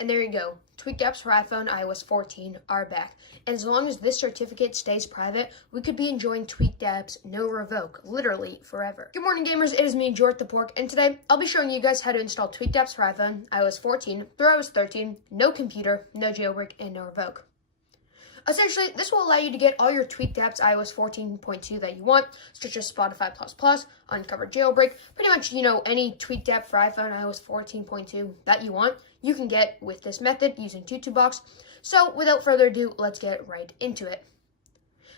And there you go. Tweaked apps for iPhone iOS 14 are back. And as long as this certificate stays private, we could be enjoying tweaked apps, no revoke, literally forever. Good morning, gamers. It is me, Jort the Pork, and today I'll be showing you guys how to install tweaked apps for iPhone iOS 14 through iOS 13, no computer, no jailbreak, and no revoke. Essentially, this will allow you to get all your tweaked apps iOS 14.2 that you want, such as Spotify++, Uncover Jailbreak, pretty much, any tweaked app for iPhone iOS 14.2 that you want, you can get with this method using TutuBox. So, without further ado, let's get right into it.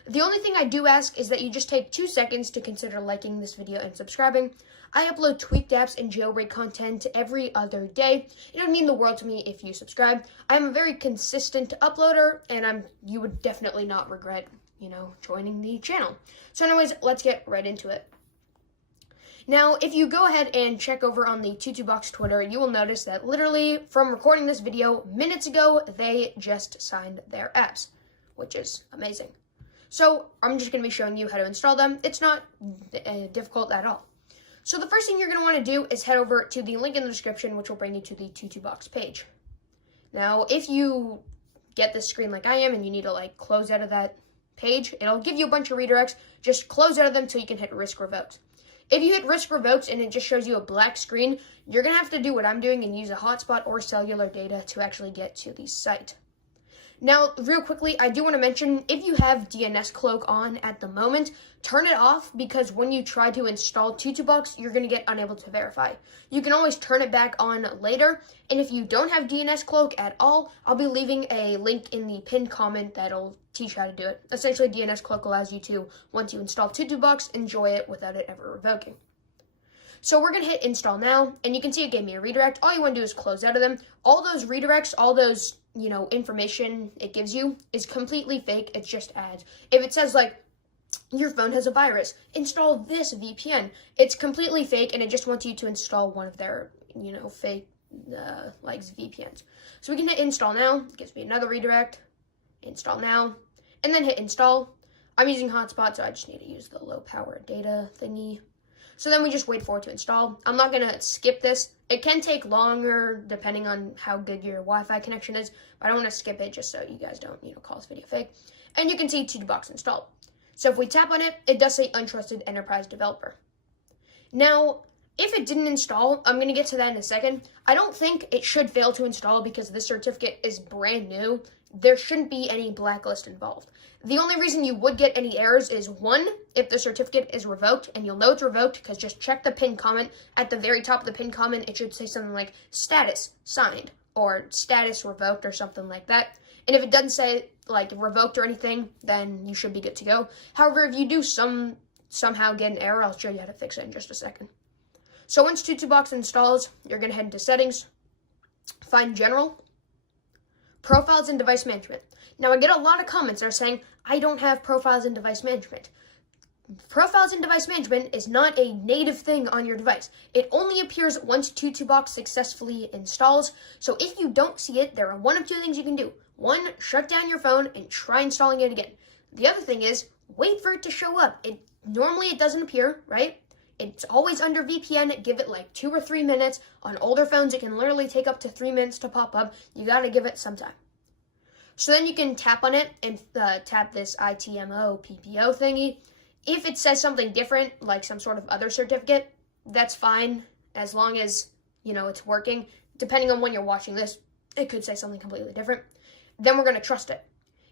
The only thing I do ask is that you just take 2 seconds to consider liking this video and subscribing. I upload tweaked apps and jailbreak content every other day. It would mean the world to me if you subscribe. I'm a very consistent uploader, and you would definitely not regret, joining the channel. So anyways, let's get right into it. Now, if you go ahead and check over on the TutuBox Twitter, you will notice that literally from recording this video minutes ago, they just signed their apps, which is amazing. So I'm just going to be showing you how to install them. It's not difficult at all. So the first thing you're going to want to do is head over to the link in the description, which will bring you to the TutuBox page. Now, if you get this screen like I am and you need to close out of that page, it'll give you a bunch of redirects. Just close out of them until you can hit risk revoked. If you hit risk revoked and it just shows you a black screen, you're going to have to do what I'm doing and use a hotspot or cellular data to actually get to the site. Now, real quickly, I do want to mention, if you have DNS Cloak on at the moment, turn it off, because when you try to install TutuBox, you're going to get unable to verify. You can always turn it back on later, and if you don't have DNS Cloak at all, I'll be leaving a link in the pinned comment that'll teach you how to do it. Essentially, DNS Cloak allows you to, once you install TutuBox, enjoy it without it ever revoking. So we're going to hit install now, and you can see it gave me a redirect. All you want to do is close out of them. All those redirects, all those information it gives you is completely fake. It's just ads. If it says your phone has a virus, install this VPN, it's completely fake, and it just wants you to install one of their fake VPNs. So we can hit install now. It gives me another redirect. Install now, and then hit install. I'm using hotspot, so I just need to use the low power data thingy. So then we just wait for it to install. I'm not going to skip this. It can take longer depending on how good your Wi-Fi connection is, but I don't want to skip it just so you guys don't, call this video fake. And you can see TutuBox installed. So if we tap on it, it does say Untrusted Enterprise Developer. Now, if it didn't install, I'm going to get to that in a second. I don't think it should fail to install because this certificate is brand new. There shouldn't be any blacklist involved. The only reason you would get any errors is, one, if the certificate is revoked, and you'll know it's revoked because just check the pinned comment. At the very top of the pinned comment, it should say something like status signed or status revoked or something like that. And if it doesn't say revoked or anything, then you should be good to go. However, if you do somehow get an error, I'll show you how to fix it in just a second. So once TutuBox installs, you're going to head into settings, find general, profiles and device management. Now, I get a lot of comments that are saying, I don't have profiles and device management. Profiles and device management is not a native thing on your device. It only appears once TutuBox successfully installs. So if you don't see it, there are one of two things you can do. One, shut down your phone and try installing it again. The other thing is, wait for it to show up. Normally it doesn't appear, right? It's always under VPN. Give it 2 or 3 minutes. On older phones, it can literally take up to 3 minutes to pop up. You got to give it some time. So then you can tap on it and tap this ITMO PPO thingy. If it says something different, like some sort of other certificate, that's fine, as long as, it's working. Depending on when you're watching this, it could say something completely different. Then we're going to trust it.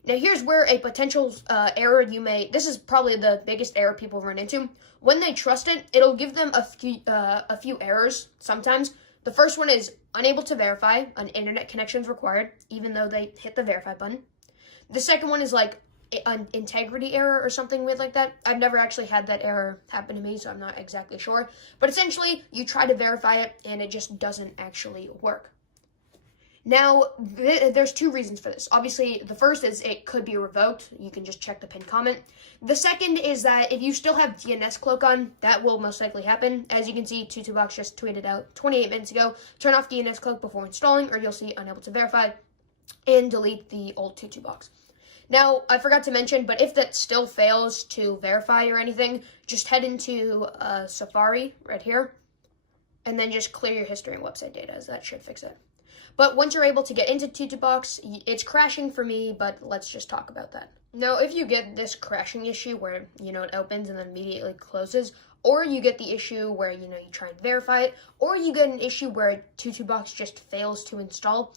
Now, here's where a potential error this is probably the biggest error people run into. When they trust it, it'll give them a few errors sometimes. The first one is unable to verify, an internet connection is required, even though they hit the verify button. The second one is an integrity error or something weird like that. I've never actually had that error happen to me, so I'm not exactly sure. But essentially, you try to verify it, and it just doesn't actually work. Now, there's 2 reasons for this. Obviously, the first is it could be revoked. You can just check the pinned comment. The second is that if you still have DNS Cloak on, that will most likely happen. As you can see, TutuBox just tweeted out 28 minutes ago, turn off DNS Cloak before installing, or you'll see unable to verify, and delete the old TutuBox. Now, I forgot to mention, but if that still fails to verify or anything, just head into Safari right here, and then just clear your history and website data, as that should fix it. But once you're able to get into TutuBox, it's crashing for me, but let's just talk about that. Now, if you get this crashing issue where, it opens and then immediately closes, or you get the issue where, you try and verify it, or you get an issue where TutuBox just fails to install,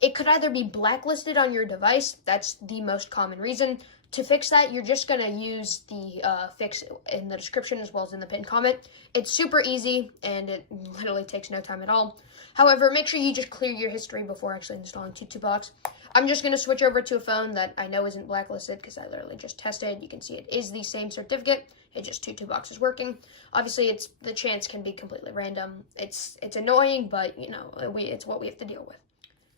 it could either be blacklisted on your device. That's the most common reason. To fix that, you're just going to use the fix in the description as well as in the pinned comment. It's super easy, and it literally takes no time at all. However, make sure you just clear your history before actually installing TutuBox. I'm just going to switch over to a phone that I know isn't blacklisted because I literally just tested. You can see it is the same certificate. It just TutuBox is working. Obviously, the chance can be completely random. It's annoying, but, it's what we have to deal with.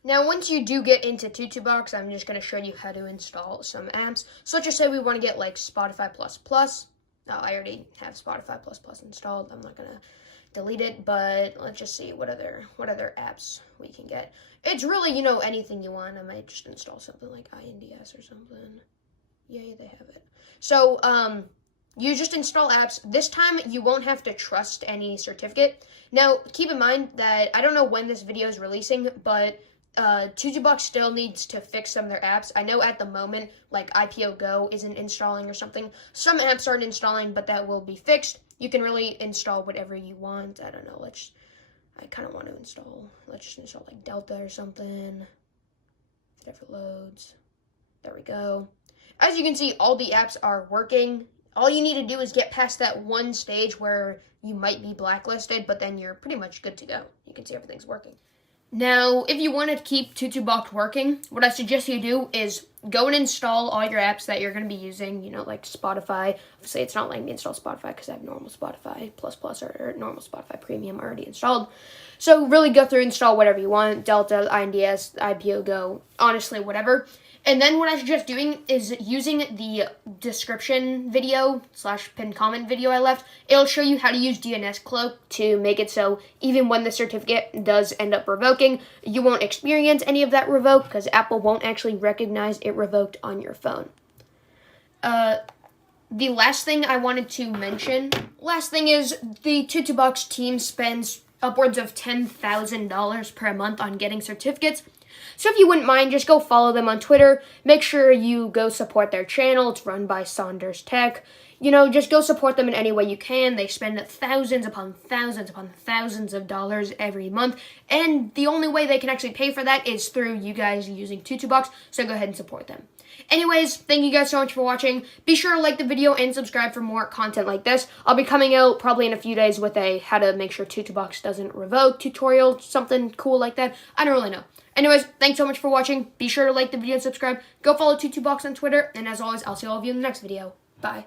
Now, once you do get into TutuBox, I'm just going to show you how to install some apps. So let's just say we want to get like Spotify Plus. No, I already have Spotify Plus installed. I'm not going to delete it, but let's just see what other apps we can get. It's really, anything you want. I might just install something like INDS or something. Yay, they have it. So, you just install apps. This time, you won't have to trust any certificate. Now, keep in mind that I don't know when this video is releasing, but TutuBox still needs to fix some of their apps. I know at the moment, like IPO Go isn't installing or something. Some apps aren't installing, but that will be fixed. You can really install whatever you want. I don't know. I kind of want to install. Let's just install like Delta or something. If it ever loads. There we go. As you can see, all the apps are working. All you need to do is get past that one stage where you might be blacklisted, but then you're pretty much good to go. You can see everything's working. Now, if you want to keep TutuBox working, what I suggest you do is go and install all your apps that you're going to be using, like Spotify. Obviously, it's not letting me install Spotify because I have normal Spotify Plus or normal Spotify Premium already installed. So really go through and install whatever you want, Delta, INDS, IPO Go, honestly, whatever. And then what I suggest doing is using the description video / pinned comment video I left. It'll show you how to use DNS Cloak to make it so even when the certificate does end up revoking, you won't experience any of that revoke because Apple won't actually recognize it revoked on your phone. The last thing I wanted to mention, is the TutuBox team spends upwards of $10,000 per month on getting certificates. So if you wouldn't mind, just go follow them on Twitter. Make sure you go support their channel. It's run by Saunders Tech. Just go support them in any way you can. They spend thousands upon thousands of dollars every month. And the only way they can actually pay for that is through you guys using TutuBox. So go ahead and support them. Anyways, thank you guys so much for watching. Be sure to like the video and subscribe for more content like this. I'll be coming out probably in a few days with a how to make sure TutuBox doesn't revoke tutorial, something cool like that. I don't really know. Anyways, thanks so much for watching. Be sure to like the video and subscribe. Go follow TutuBox on Twitter. And as always, I'll see all of you in the next video. Bye.